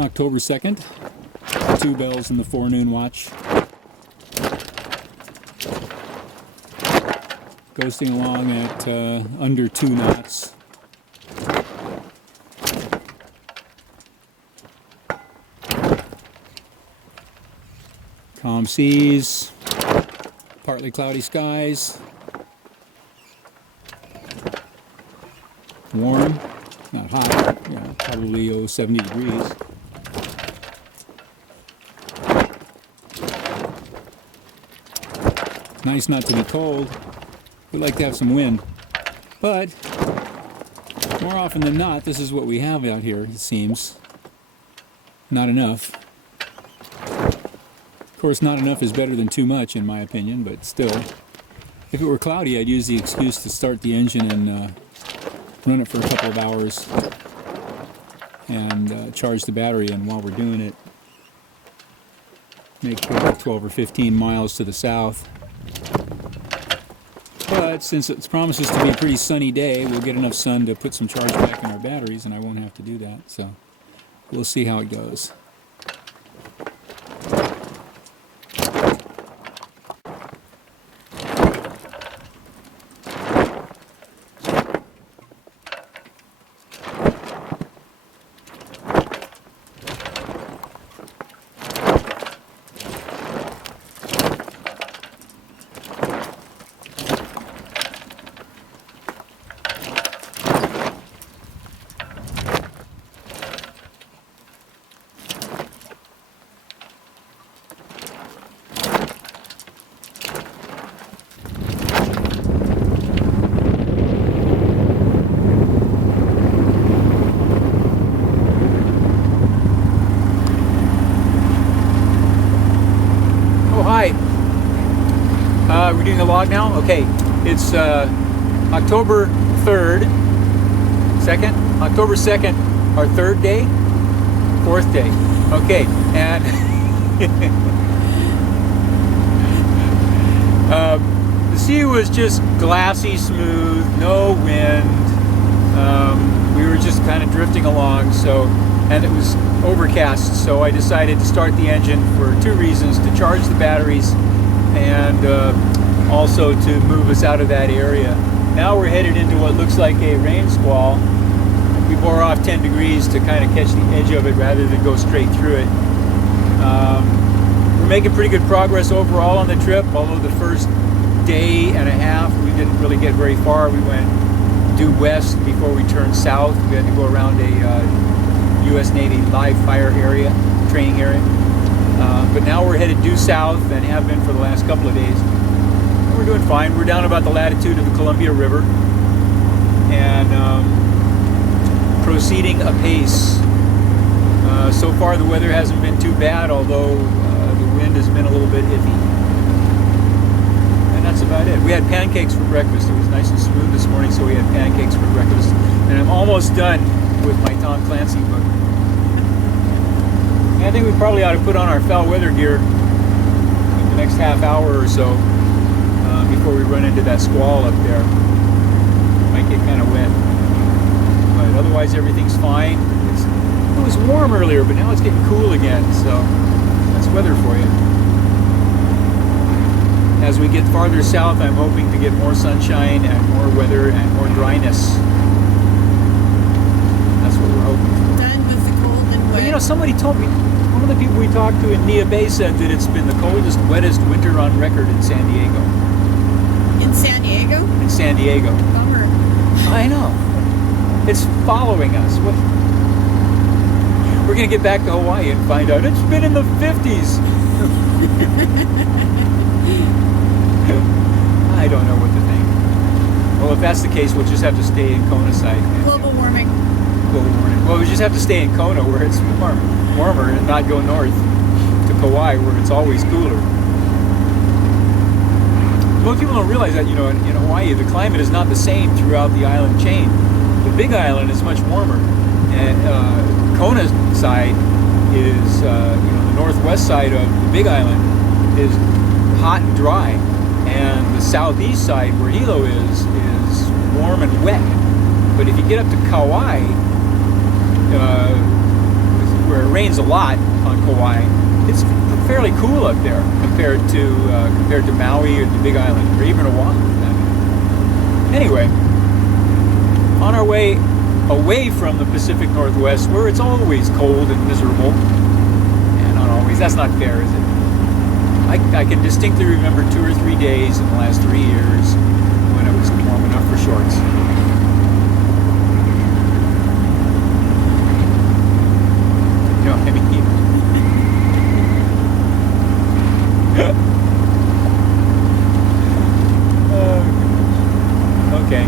October 2nd, 2 bells in the forenoon watch. Ghosting along at under 2 knots. Calm seas, partly cloudy skies, warm, not hot, probably 70 degrees. Nice not to be cold. We'd like to have some wind, but more often than not, this is what we have out here, it seems. Not enough. Of course, not enough is better than too much, in my opinion, but still. If it were cloudy, I'd use the excuse to start the engine and run it for a couple of hours and charge the battery, and while we're doing it, make 12 or 15 miles to the south. But since it promises to be a pretty sunny day, we'll get enough sun to put some charge back in our batteries, and I won't have to do that. So we'll see how it goes. We're doing a log now? Okay, it's October 3rd, 2nd? October 2nd, our 3rd day? 4th day. Okay, and the sea was just glassy smooth, no wind. We were just kind of drifting along, and it was overcast, so I decided to start the engine for 2 reasons: to charge the batteries and also to move us out of that area. Now we're headed into what looks like a rain squall. We bore off 10 degrees to kind of catch the edge of it rather than go straight through it. We're making pretty good progress overall on the trip, although the first day and a half we didn't really get very far. We went due west before we turned south. We had to go around a U.S. Navy live fire area, training area. But now we're headed due south and have been for the last couple of days. We're doing fine. We're down about the latitude of the Columbia River and proceeding apace. So far the weather hasn't been too bad, although the wind has been a little bit iffy. And that's about it. We had pancakes for breakfast. It was nice and smooth this morning, so we had pancakes for breakfast. And I'm almost done with my Tom Clancy book. I think we probably ought to put on our foul weather gear in the next half hour or so before we run into that squall up there. Might get kind of wet, but otherwise everything's fine. It was warm earlier, but now it's getting cool again, so that's weather for you. As we get farther south, I'm hoping to get more sunshine and more weather and more dryness. That's what we're hoping for. Done with the cold and wet. But you know, somebody told me, one of the people we talked to in Nia Bay said that it's been the coldest, wettest winter on record in San Diego. In San Diego? In San Diego. Bummer. I know. It's following us. We're going to get back to Hawaii and find out it's been in the 50s. I don't know what to think. Well, if that's the case, we'll just have to stay in Kona side. Global warming. Global warming. Well, we just have to stay in Kona where it's warmer and not go north to Kauai where it's always cooler. Most people don't realize that, you know, in Hawaii, the climate is not the same throughout the island chain. The Big Island is much warmer, and Kona's side is, the northwest side of the Big Island is hot and dry, and the southeast side, where Hilo is warm and wet. But if you get up to Kauai, where it rains a lot on Kauai, it's fairly cool up there compared to Maui or the Big Island or even Oahu. Anyway, on our way away from the Pacific Northwest, where it's always cold and miserable, and not always, that's not fair, is it? I can distinctly remember 2 or 3 days in the last 3 years when it was warm enough for shorts. You know what I mean? Okay.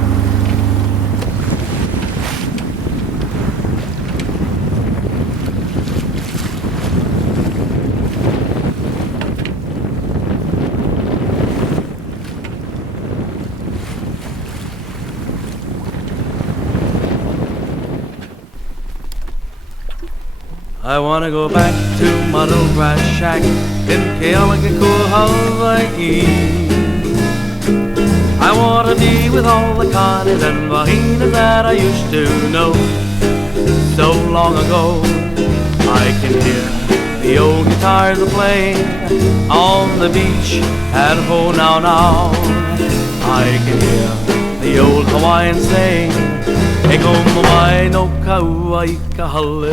I wanna go back to my little grass shack in Kealakekua, Hawaii. I wanna be with all the Connies and Vahinas that I used to know so long ago. I can hear the old guitars playing on the beach at Ho Now Now. I can hear the old Hawaiian saying, "He go mai no kaua I ka hale